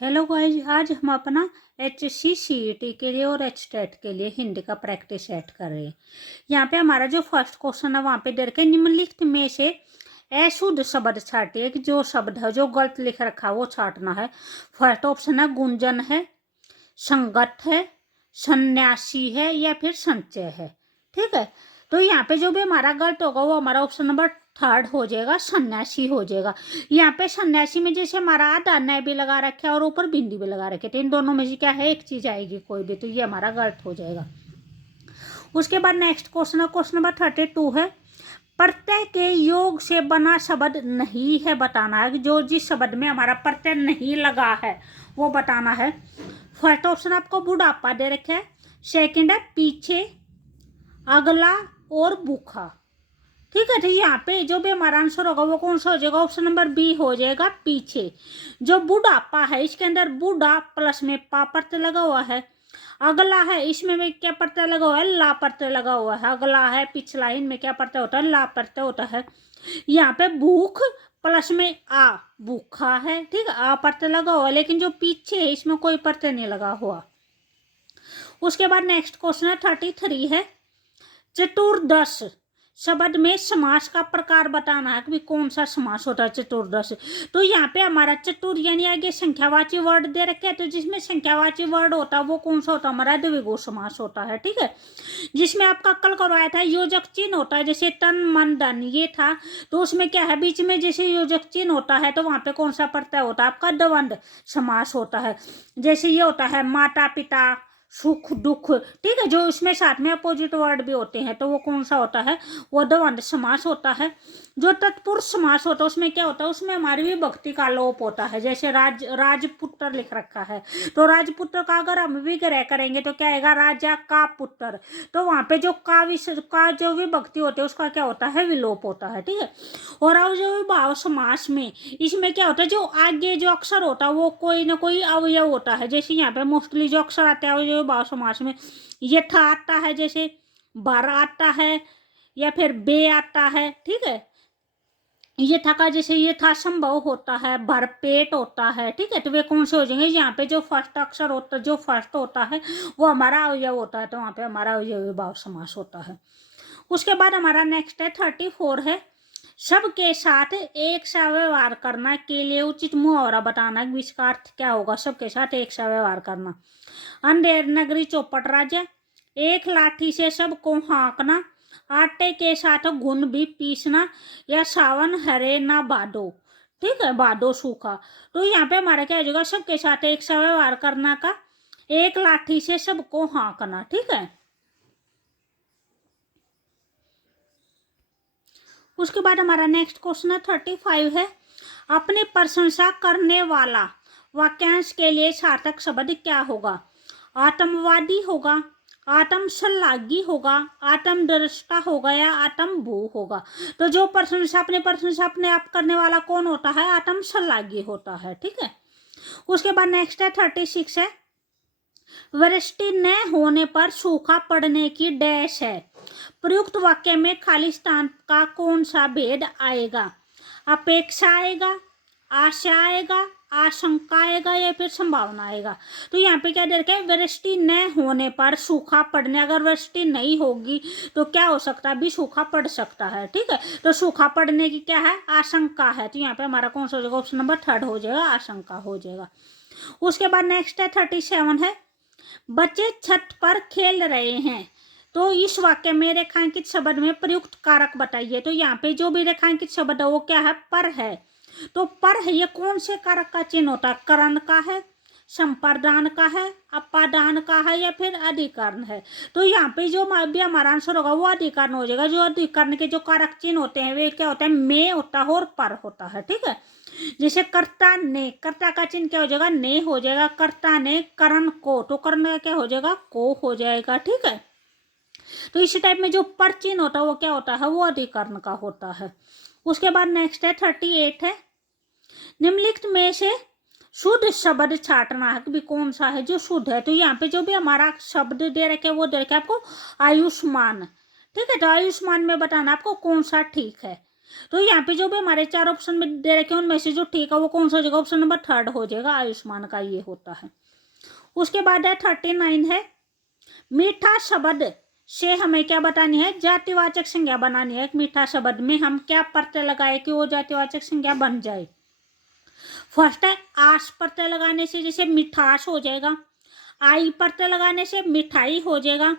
Hello guys, आज हम अपना HCCET के लिए और HTET के लिए हिंदी का प्रैक्टिस सेट कर रहे हैं। यहाँ पे हमारा जो फर्स्ट क्वेश्चन है वहाँ पे दे रखे निम्नलिखित में से अशुद्ध शब्द छाटिए कि जो शब्द है जो गलत लिख रखा है वो छाटना है। फर्स्ट ऑप्शन है गुंजन है, संगत है, सन्यासी है या फिर संचय है। ठीक है, तो यहाँ पे जो भी हमारा गलत होगा वो हमारा ऑप्शन नंबर थर्ड हो जाएगा, सन्यासी हो जाएगा। यहाँ पे सन्यासी में जैसे हमारा आधा नय भी लगा रखे और ऊपर बिंदी भी लगा रखे, तो इन दोनों में से क्या है, एक चीज आएगी कोई भी, तो ये हमारा गलत हो जाएगा। उसके बाद नेक्स्ट क्वेश्चन है, क्वेश्चन नंबर 32 है, प्रत्यय के योग से बना शब्द नहीं है बताना है। जो जिस शब्द में हमारा प्रत्यय नहीं लगा है वो बताना है। फर्स्ट ऑप्शन आपको बुढ़ापा दे रखे है, सेकंड है पीछे, अगला और भूखा। ठीक है, तो यहाँ पे जो भी हमारा आंसर होगा वो कौन सा हो जाएगा, ऑप्शन नंबर बी हो जाएगा, पीछे। जो बुढ़ापा है इसके अंदर बूढ़ा प्लस में पा प्रत्यय लगा हुआ है। अगला है इसमें में क्या प्रत्यय लगा हुआ है, ला प्रत्यय लगा हुआ है। अगला है पिछला, इनमें क्या प्रत्यय होता है, ला प्रत्यय होता है। यहाँ पे भूख प्लस में आ, भूखा है। ठीक है, आ प्रत्यय लगा हुआ है, लेकिन जो पीछे है इसमें कोई प्रत्यय नहीं लगा हुआ। उसके बाद नेक्स्ट क्वेश्चन है 33 है, चतुर्दश शब्द में समास का प्रकार बताना है कि कौन सा समास होता है चतुर्दश। तो यहाँ पे हमारा चतुर यानी आगे संख्यावाची वर्ड दे रखे हैं, तो जिसमें संख्यावाची वर्ड होता है वो कौन सा होता है, हमारा द्विगु समास होता है। ठीक है, जिसमें आपका कल करवाया था योजक चिन्ह होता है, जैसे तन मन धन ये था, तो उसमें क्या है बीच में जैसे योजक चिन्ह होता है तो वहां पे कौन सा प्रत्यय होता है, आपका द्वंद्व समास होता है। जैसे ये होता है माता पिता, सुख दुख। ठीक है, जो इसमें साथ में अपोजिट वर्ड भी होते हैं तो वो कौन सा होता है, वो द्वंद्व समास होता है। जो तत्पुरुष समास होता है उसमें क्या होता है, उसमें हमारी विभक्ति का लोप होता है। जैसे राजपुत्र लिख रखा है, तो राजपुत्र का अगर हम विग्रह करेंगे तो क्या आएगा, राजा का पुत्र। तो वहां पे जो का जो विभक्ति होती है उसका क्या होता है, विलोप होता है। ठीक है, और अब जो भाव समास में इसमें क्या होता है, जो आगे जो अक्षर होता है वो कोई ना कोई अवयव होता है। जैसे यहाँ पे मोस्टली जो अक्षर आते हैं जो भाव समास में यथा आता है, जैसे भर आता है या फिर बे आता है। ठीक है, ये था का जैसे ये था संभव होता है, भरपेट होता है। ठीक है, तो वे कौन से हो जाएंगे, यहाँ पे जो फर्स्ट अक्षर होता है जो फर्स्ट होता है वो हमारा अवयव होता है, तो वहां पे हमारा अवयवी भाव समास होता है। उसके बाद हमारा नेक्स्ट है 34 है, सबके साथ एक सा व्यवहार करना के लिए उचित मुहावरा बताना। इसका अर्थ क्या होगा, सबके साथ एक सा व्यवहार करना। अंधेर नगरी चौपट राजा, एक लाठी से सबको हाँकना, आटे के साथ घुन भी पीसना, या सावन हरे ना बादो। ठीक है, बादो सूखा। तो यहाँ पे हमारा क्या हो जाएगा, सबके साथ एक सा व्यवहार करना का, एक लाठी से सबको हाँकना। ठीक है, उसके बाद हमारा नेक्स्ट क्वेश्चन है 35 है, अपनी प्रशंसा करने वाला वाक्यांश के लिए सार्थक शब्द क्या होगा, आत्मवादी होगा, आत्मश्लाघी होगा, आत्मदृष्टा होगा या आत्मभू होगा। तो जो प्रशंसा अपने आप करने वाला कौन होता है, आत्मश्लाघी होता है। ठीक है, उसके बाद नेक्स्ट है 36 है, वृष्टि न होने पर सूखा पड़ने की डैश है। प्रयुक्त वाक्य में खाली स्थान का कौन सा भेद आएगा, अपेक्षा आएगा, आशा आएगा, आशंका आएगा या फिर संभावना आएगा। तो यहाँ पे क्या दे रखा है, वृष्टि न होने पर सूखा पड़ने, अगर वृष्टि नहीं होगी तो क्या हो सकता है, भी सूखा पड़ सकता है। ठीक है, तो सूखा पड़ने की क्या है, आशंका है, तो यहाँ पे हमारा कौन सा हो जाएगा, ऑप्शन नंबर थर्ड हो जाएगा, आशंका हो जाएगा। उसके बाद नेक्स्ट है 37 है, बच्चे छत पर खेल रहे हैं। तो इस वाक्य में रेखांकित शब्द में प्रयुक्त कारक बताइए। तो यहाँ पे जो भी रेखांकित शब्द है वो क्या है, पर है। तो पर है ये कौन से कारक का चिन्ह होता है, करण का है, संप्रदान का है, अपादान का है या फिर अधिकरण है। तो यहाँ पे जो भी हमारा आंसर होगा वो अधिकरण हो जाएगा। जो अधिकरण के जो कारक चिन्ह होते हैं वे क्या होता है, में होता है और पर होता है। ठीक है, जैसे कर्ता ने, कर्ता का चिन्ह क्या हो जाएगा, ने हो जाएगा। कर्ता ने करण को, तो करण का क्या हो जाएगा, को हो जाएगा। ठीक है, तो इसी टाइप में जो पर चिन्ह होता है वो क्या होता है, वो अधिकरण का होता है। उसके बाद नेक्स्ट है 38 है, निम्नलिखित में से शुद्ध शब्द छाटना है कि भी कौन सा है जो शुद्ध है। तो यहाँ पे जो भी हमारा शब्द दे रखे वो दे रखे आपको आयुष्मान। ठीक है, तो आयुष्मान में बताना आपको कौन सा ठीक है। तो यहाँ पे जो भी हमारे 4 ऑप्शन में दे रखे हैं उनमें से जो ठीक है वो कौन सा हो जाएगा, ऑप्शन नंबर 3 हो जाएगा, आयुष्मान का ये होता है। उसके बाद है 39 है, मीठा शब्द से हमें क्या बतानी है, जातिवाचक संज्ञा बनानी है। एक मीठा शब्द में हम क्या प्रत्यय लगाए कि वो जातिवाचक संज्ञा बन जाए। फर्स्ट है आस प्रत्यय लगाने से जैसे मिठास हो जाएगा, आई प्रत्यय लगाने से मिठाई हो जाएगा,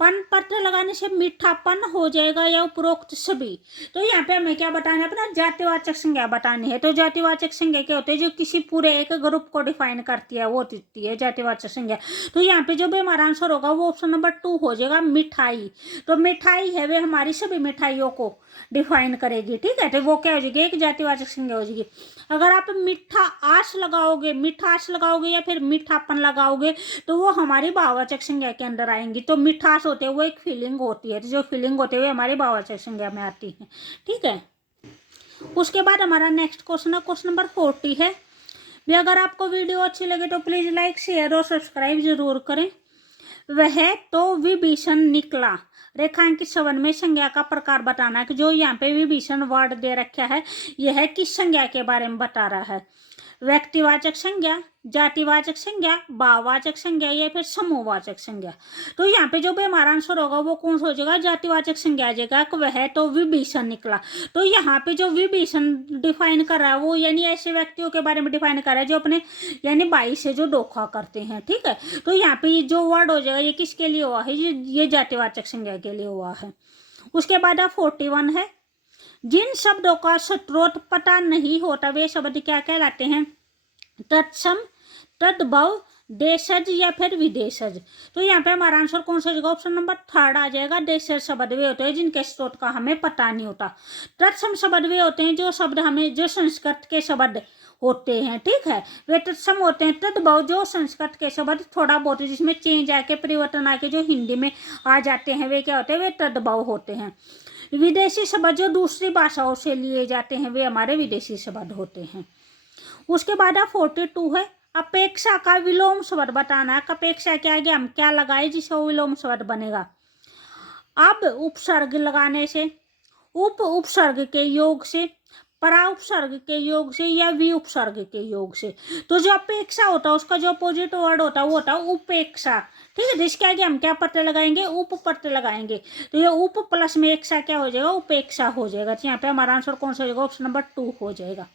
पन प्रत्यय लगाने से मीठापन हो जाएगा, या उपरोक्त सभी। तो यहाँ पे हमें क्या बताना है, अपना जातिवाचक संज्ञा बतानी है। तो जातिवाचक संज्ञा क्या होते हैं, जो किसी पूरे एक ग्रुप को डिफाइन करती है, वो होती है जातिवाचक संज्ञा। तो यहाँ पे जो भी हमारा आंसर होगा वो ऑप्शन नंबर 2 हो जाएगा, मिठाई। तो मिठाई है वे हमारी सभी मिठाइयों को डिफाइन करेगी, ठीक है। तो वो क्या हो जाएगी, एक जातिवाचक संज्ञा हो जाएगी। अगर आप मीठा आस लगाओगे, मिठास लगाओगे या फिर मीठापन लगाओगे तो वो हमारी भाववाचक संज्ञा के अंदर आएंगी। तो मिठास होते हैं वो एक फीलिंग होती है, तो जो फीलिंग होते हुए हमारी भाववाचक संज्ञा में आती है, ठीक है। उसके बाद हमारा नेक्स्ट क्वेश्चन है, क्वेश्चन नंबर 40 है। भी अगर आपको वीडियो अच्छी लगे तो प्लीज लाइक शेयर और सब्सक्राइब जरूर करें। वह तो विभीषण निकला, रेखांकित शब्द में संज्ञा का प्रकार बताना है कि जो यहाँ पे विभीषण वर्ड दे रखा है यह किस संज्ञा के बारे में बता रहा है। व्यक्तिवाचक संज्ञा, जातिवाचक संज्ञा, भाववाचक संज्ञा या फिर समूहवाचक संज्ञा। तो यहाँ पे जो भी हमारा आंसर होगा वो कौन सा हो जाएगा, जातिवाचक संज्ञा आ जाएगा। वह तो विभीषण निकला। तो यहाँ पे जो विभीषण डिफाइन कर रहा है वो यानी ऐसे व्यक्तियों के बारे में डिफाइन कर रहा है जो अपने यानी भाई से जो धोखा करते हैं, ठीक है। तो यहाँ पे जो वर्ड हो जाएगा ये किसके लिए हुआ है, ये जातिवाचक संज्ञा के लिए हुआ है। उसके बाद 41 है, जिन शब्दों का स्रोत पता नहीं होता वे शब्द क्या कहलाते हैं, तत्सम, तद्भव, देशज या फिर विदेशज। तो यहाँ पे हमारा आंसर कौन सा होगा, ऑप्शन नंबर 3 आ जाएगा। देशज शब्द वे होते हैं जिनके स्रोत का हमें पता नहीं होता। तत्सम शब्द वे होते हैं जो शब्द हमें जो संस्कृत के शब्द होते हैं, ठीक है, वे तत्सम होते हैं। तद्भव जो संस्कृत के शब्द थोड़ा बहुत जिसमें चेंज आके परिवर्तन आके जो हिंदी में आ जाते हैं वे क्या होते हैं, वे तद्भव होते हैं। विदेशी शब्द जो दूसरी भाषाओं से लिए जाते हैं वे हमारे विदेशी शब्द होते हैं। उसके बाद 42 है, अपेक्षा का विलोम शब्द बताना है। अपेक्षा के आगे हम क्या लगाए जिससे वो विलोम शब्द बनेगा। अब उपसर्ग लगाने से, उपसर्ग के योग से, परा उपसर्ग के योग से या वि उपसर्ग के योग से। तो जो अपेक्षा होता है उसका जो अपोजिट वर्ड होता है वो होता है उपेक्षा, ठीक है। जिसके आगे हम क्या प्रत्यय लगाएंगे, उप प्रत्यय लगाएंगे। तो ये उप प्लस में एक्सा क्या हो जाएगा, उपेक्षा हो जाएगा। तो यहाँ पे हमारा आंसर कौन सा हो जाएगा, ऑप्शन नंबर 2 हो जाएगा।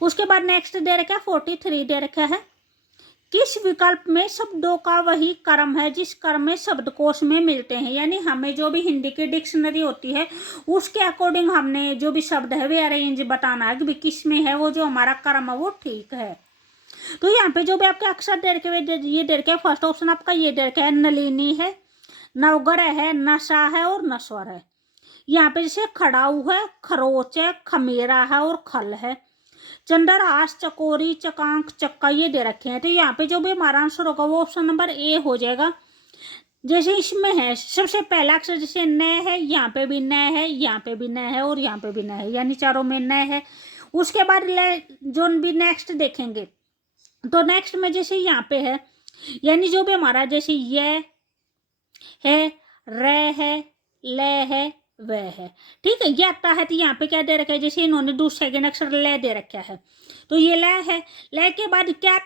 उसके बाद नेक्स्ट दे रखा है 43 दे रखा है, किस विकल्प में शब्दों का वही क्रम है जिस क्रम में शब्दकोश में मिलते हैं। यानी हमें जो भी हिंदी की डिक्शनरी होती है उसके अकॉर्डिंग हमने जो भी शब्द है वे अरेंज बताना है कि किस में है वो जो हमारा क्रम है वो ठीक है। तो यहाँ पे जो भी आपके अक्षर दे रखे ये दे रखे, फर्स्ट ऑप्शन आपका ये दे रखा है, नलिनी है, नवग्रह है, नशा है और नश्वर है। यहाँ पे जैसे खड़ाऊ है, खरोच है, खमेरा है और खल है। चंद्रहास, चकोरी, चकांक, चक्का ये दे रखे हैं। तो यहाँ पे जो भी हमारा आंसर होगा वो ऑप्शन नंबर ए हो जाएगा। जैसे इसमें है सबसे पहला अक्षर जैसे न है, यहाँ पे भी न है, यहाँ पे भी न है और यहाँ पे भी न है, यानी चारों में न है। उसके बाद जो भी नेक्स्ट देखेंगे तो नेक्स्ट में जैसे यहाँ पे है यानी जो भी हमारा जैसे ये है, रे है, ले है, वह है, ठीक है। ये आता है तो यहाँ पे क्या दे रखा है, जैसे इन्होंने दूसरा सेकेंड अक्षर ले दे रखा है तो ये ले है। ले के बाद क्या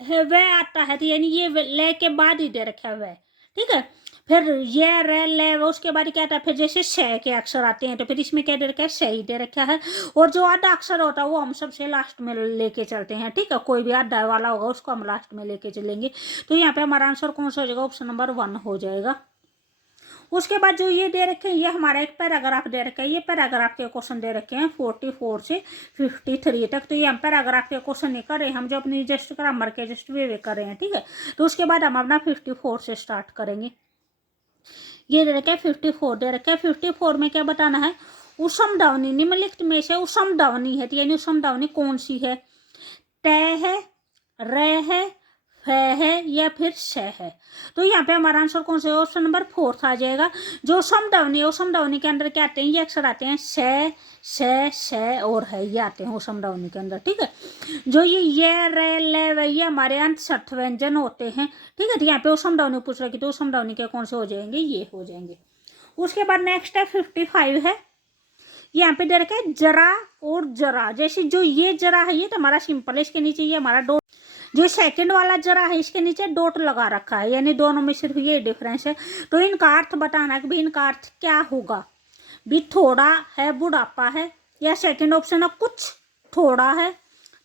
है, वह आता है तो यानी ये ले के बाद ही दे रखा है वह, ठीक है। फिर ये रे ले उसके बाद क्या आता है, फिर जैसे श के अक्षर आते हैं तो फिर इसमें क्या दे रखा है, सही दे रखा है। और जो आधा अक्षर होता है वो हम सबसे लास्ट में लेके चलते हैं, ठीक है। कोई भी आधा वाला होगा उसको हम लास्ट में लेके चलेंगे। तो यहाँ पे हमारा आंसर कौन सा हो जाएगा, ऑप्शन नंबर 1 हो जाएगा। उसके बाद जो ये दे रखे हैं ये हमारा एक पैराग्राफ दे रखा है। ये पैराग्राफ के क्वेश्चन दे रखे हैं 44 से 53 तक। तो ये हम पैराग्राफ के क्वेश्चन नहीं कर रहे, हम जो अपनी जस्ट ग्रामर के जस्ट वे कर रहे हैं, ठीक है। तो उसके बाद हम अपना 54 से स्टार्ट करेंगे। ये दे रखा है 54 दे रखा है। 54 में क्या बताना है, उसमदावनी निम्नलिखित में से उसमदावनी है, यानी उसमदावनी कौन सी है, तय है, रे है, है या फिर श है। तो यहाँ पे हमारा आंसर कौन सा है, ऑप्शन नंबर 4 आ जाएगा। जो समडावनी है समडावनी के अंदर क्या आते हैं, ये अक्षर आते हैं श और है, ये आते हैं समडावनी के अंदर, ठीक है। जो ये रे ले ये हमारे अंत सठ व्यंजन होते हैं, ठीक है। तो यहाँ पे समडावनी पूछ रखी तो समडावनी के कौन से हो जाएंगे, ये हो जाएंगे। उसके बाद नेक्स्ट है 55 है, यहाँ पे दे रखा है जरा और जरा। जैसे जो ये जरा है ये तो हमारा सिंपल है, इसके नीचे ये हमारा डॉट। जो सेकंड वाला जरा है इसके नीचे डॉट लगा रखा है, यानी दोनों में सिर्फ ये डिफरेंस है। तो इनका अर्थ बताना है कि भाई इनका अर्थ क्या होगा। भी थोड़ा है बुढ़ापा है, या सेकंड ऑप्शन है कुछ थोड़ा है,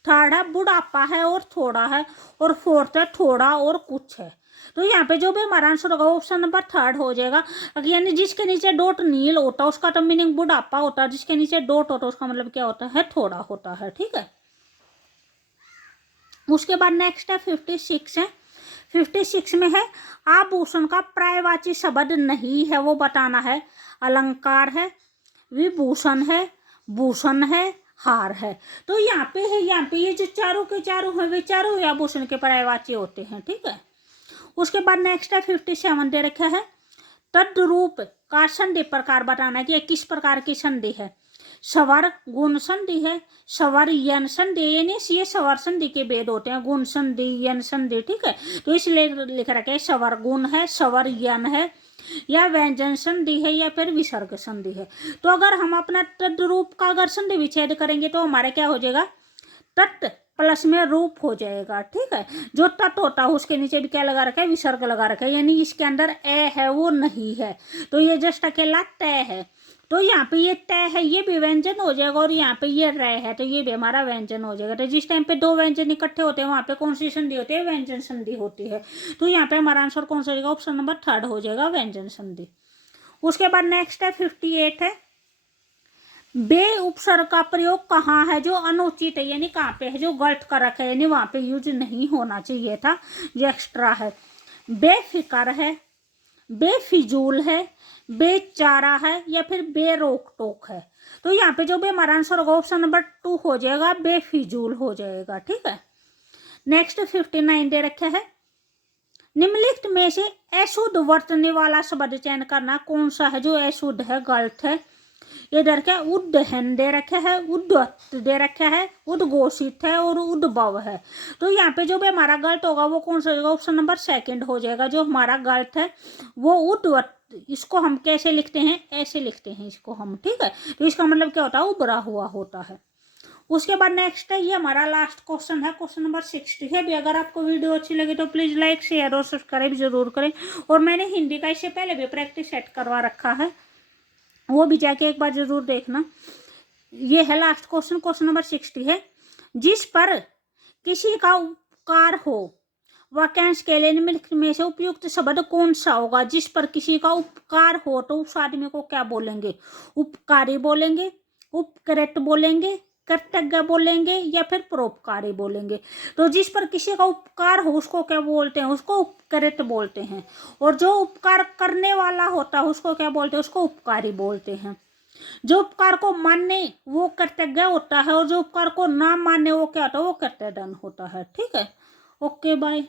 थर्ड है बुढ़ापा है और थोड़ा है, और फोर्थ है थोड़ा और कुछ है। तो यहाँ पे जो भी हमारा आंसर होगा ऑप्शन नंबर थर्ड हो जाएगा। यानी जिसके नीचे डॉट नील होता है उसका तो मीनिंग बुढ़ापा होता है, जिसके नीचे डॉट होता है उसका मतलब क्या होता है, थोड़ा होता है। ठीक है, उसके बाद नेक्स्ट है 56 है। 56 में है आभूषण का पर्यायवाची शब्द नहीं है, वो बताना है। अलंकार है, विभूषण है, भूषण है, हार है। तो यहाँ पे है, यहाँ पे ये जो चारों के चारों है वे चारों आभूषण के पर्यायवाची होते हैं। ठीक है, उसके बाद नेक्स्ट है 57 दे रखा है तद्रूप का संधि प्रकार बताना है कि किस प्रकार की संधि है। स्वर गुण संधि है, स्वर यन संधि, यानी ये स्वर संधि के भेद होते हैं, गुण संधि यन संधि। ठीक है, तो इसलिए लिख रखा है स्वर गुण है, स्वर यन है, या व्यंजन संधि है, या फिर विसर्ग संधि है। तो अगर हम अपना तद्रूप का अगर संधि विच्छेद करेंगे तो हमारा क्या हो जाएगा, तत् प्लस में रूप हो जाएगा। ठीक है, जो तत् होता है उसके नीचे भी क्या लगा रखा है, विसर्ग लगा रखा है, यानी इसके अंदर ए है वो नहीं है, तो ये जस्ट अकेला तय है। तो यहाँ पे ये तय है ये भी व्यंजन हो जाएगा, और यहाँ पे ये रह है तो ये भी हमारा व्यंजन हो जाएगा। तो जिस टाइम पे दो व्यंजन इकट्ठे होते हैं वहां पे कौन सी संधि होती है, व्यंजन संधि होती है। तो यहाँ पे हमारा आंसर कौन सा हो जाएगा, ऑप्शन नंबर थर्ड हो जाएगा, व्यंजन संधि। उसके बाद नेक्स्ट है 58 है बे उपसर्ग का प्रयोग कहाँ है जो अनुचित है, यानी कहाँ पे है जो गलत कर रखा है, यानी वहां पे यूज नहीं होना चाहिए था, जो एक्स्ट्रा है। बेफिक्र है, बेफिजूल है, बेचारा है, या फिर बेरोक टोक है। तो यहाँ पे जो भी हमारा आंसर होगा ऑप्शन नंबर 2 हो जाएगा, बेफिजूल हो जाएगा। ठीक है, नेक्स्ट 59 दे रखे है निम्नलिखित में से अशुद्ध वर्तने वाला शब्द चयन करना कौन सा है जो अशुद्ध है, गलत है। इधर क्या उद्दहन दे रखा है, उद्वत दे रखा है, उद्घोषित है, और उद्भव है। तो यहाँ पे जो भी हमारा गलत होगा वो कौन सा होगा, ऑप्शन नंबर सेकंड हो जाएगा। जो हमारा गलत है वो उद्वत, इसको हम कैसे लिखते हैं, ऐसे लिखते हैं इसको हम। ठीक है, तो इसका मतलब क्या होता है, उभरा हुआ होता है। उसके बाद नेक्स्ट है ये हमारा लास्ट क्वेश्चन है, क्वेश्चन नंबर 60 है। भी अगर आपको वीडियो अच्छी लगी तो प्लीज लाइक शेयर और सब्सक्राइब जरूर करें। और मैंने हिंदी का इससे पहले भी प्रैक्टिस सेट करवा रखा है, वो भी जाके एक बार जरूर देखना। ये है लास्ट क्वेश्चन, क्वेश्चन नंबर 60 है जिस पर किसी का उपकार हो वाक्यांश के लिए निम्नलिखित में से उपयुक्त शब्द कौन सा होगा। जिस पर किसी का उपकार हो तो उस आदमी को क्या बोलेंगे, उपकारी बोलेंगे, उपकृत बोलेंगे, कृतज्ञ बोलेंगे, या फिर परोपकारी बोलेंगे। तो जिस पर किसी का उपकार हो उसको क्या बोलते हैं, उसको उपकृत बोलते हैं। और जो उपकार करने वाला होता है उसको क्या बोलते हैं, उसको उपकारी बोलते हैं। जो उपकार को माने वो कृतज्ञ होता है, और जो उपकार को ना माने वो क्या होता है, वो कृतज्ञ होता है। ठीक है, ओके बाय।